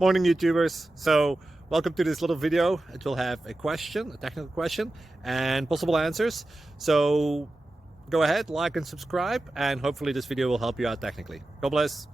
Morning, YouTubers. So welcome to this little video. It will have a question, a technical question, and possible answers. So go ahead, like and subscribe, and hopefully this video will help you out technically. God bless.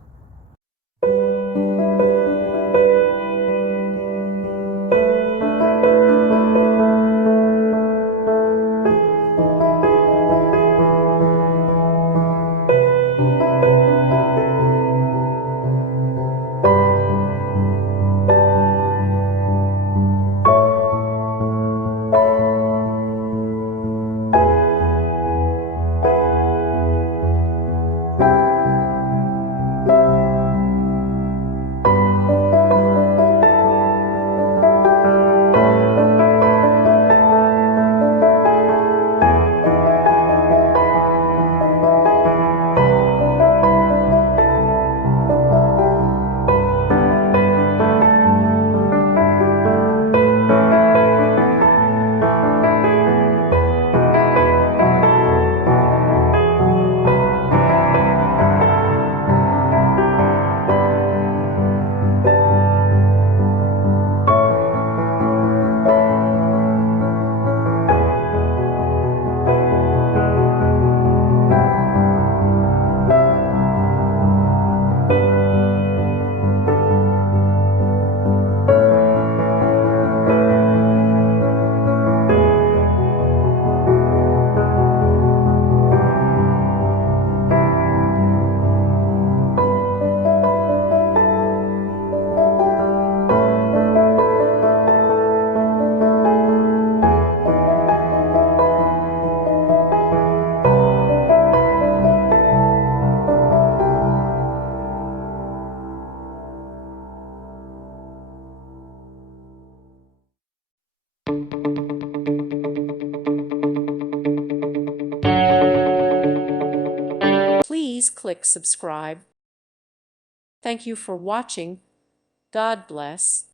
Please click subscribe. Thank you for watching. God bless.